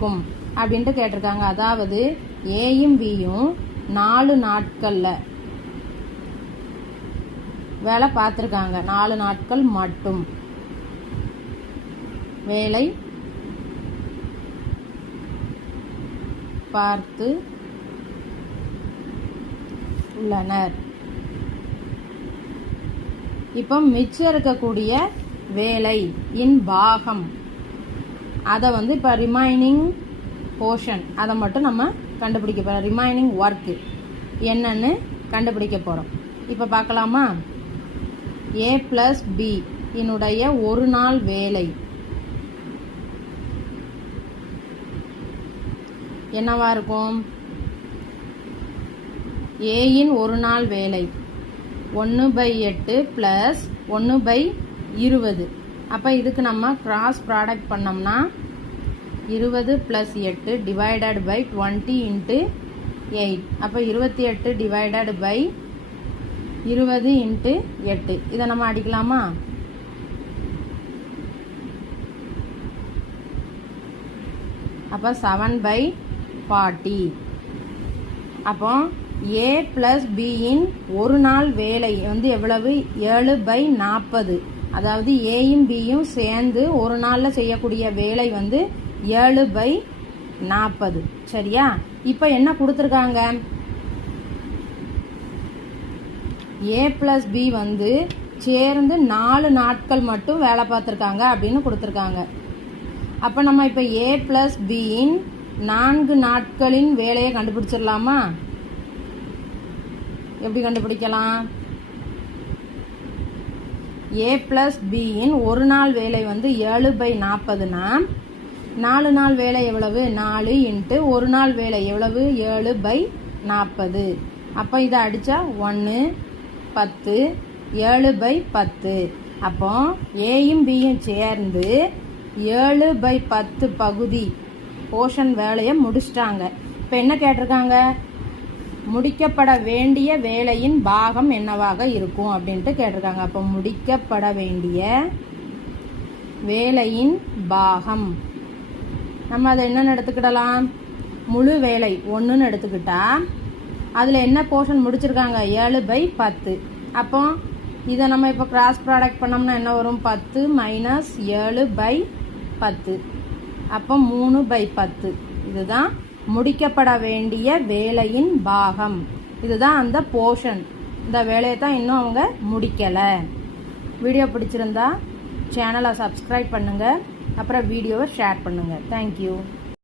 இருக்கும் அப்படின்ட்டு கேட்டிருக்காங்க. அதாவது ஏயும் பியும் 4 நாட்களில் வேலை பார்த்துருக்காங்க. 4 நாட்கள் மட்டும் வேலை பார்த்து உள்ளனர். இப்போ மிச்சம் இருக்கக்கூடிய வேலை இன் பாகம் அதை இப்போ ரிமைனிங் போர்ஷன் அதை மட்டும் நம்ம கண்டுபிடிக்க போகிறோம். ரிமைனிங் ஒர்க்கு என்னன்னு கண்டுபிடிக்க போகிறோம். இப்போ பார்க்கலாமா? ஏ ப்ளஸ் பி என்னுடைய ஒரு நாள் வேலை என்னவா இருக்கும்? ஏயின் ஒரு நாள் வேலை 1/8 ப்ளஸ் 1/20. அப்போ இதுக்கு நம்ம கிராஸ் ப்ராடக்ட் பண்ணோம்னா 20 + 8 டிவைடட் பை 20 × 8. அப்போ 28 டிவைடட் பை 20 × 8. இதை நம்ம அடிக்கலாமா? அப்போ 7/40. அப்போ ஏ ப்ளஸ் பியின் ஒரு நாள் வேலை எவ்வளவு? 7/40. அதாவது ஏயும் பியும் சேர்ந்து ஒரு நாளில் செய்யக்கூடிய வேலை 7/40. சரியா? இப்போ என்ன கொடுத்துருக்காங்க? ஏ ப்ளஸ் பி சேர்ந்து 4 நாட்கள் மட்டும் வேலை பார்த்துருக்காங்க அப்படின்னு கொடுத்துருக்காங்க. அப்போ நம்ம இப்போ ஏ ப்ளஸ் பியின் 4 நாட்களின் வேலையை கண்டுபிடிச்சிடலாமா? எப்படி கண்டுபிடிக்கலாம்? ஏ ப்ளஸ் பியின் ஒரு நாள் வேலை 7/40னா 4 நாள் வேலை எவ்வளவு? 4 × ஒரு நாள் வேலை எவ்வளவு? 7/40. அப்போ இதை அடித்தா 1 10 7/10. அப்போ ஏயும் பியும் சேர்ந்து 7/10 பகுதி போர்ஷன் வேலையை முடிச்சிட்டாங்க. இப்போ என்ன கேட்டிருக்காங்க? முடிக்கப்பட வேண்டிய வேலையின் பாகம் என்னவாக இருக்கும் அப்படின்ட்டு கேட்டிருக்காங்க. அப்போ முடிக்கப்பட வேண்டிய வேலையின் பாகம் நம்ம அதை என்னன்னு எடுத்துக்கிடலாம்? முழு வேலை 1ன்னு எடுத்துக்கிட்டா அதில் என்ன போர்ஷன் முடிச்சிருக்காங்க? 7/10. அப்போ இதை நம்ம இப்போ கிராஸ் ப்ராடக்ட் பண்ணோம்னா என்ன வரும்? 10 - 7/10. அப்போ 3/10. இதுதான் முடிக்கப்பட வேண்டிய வேலையின் பாகம். இதுதான் அந்த போர்ஷன். இந்த வேலையை தான் இன்னும் அவங்க முடிக்கலை. வீடியோ பிடிச்சிருந்தா சேனலை சப்ஸ்கிரைப் பண்ணுங்கள். அப்புறம் வீடியோவை ஷேர் பண்ணுங்கள். தேங்க்யூ.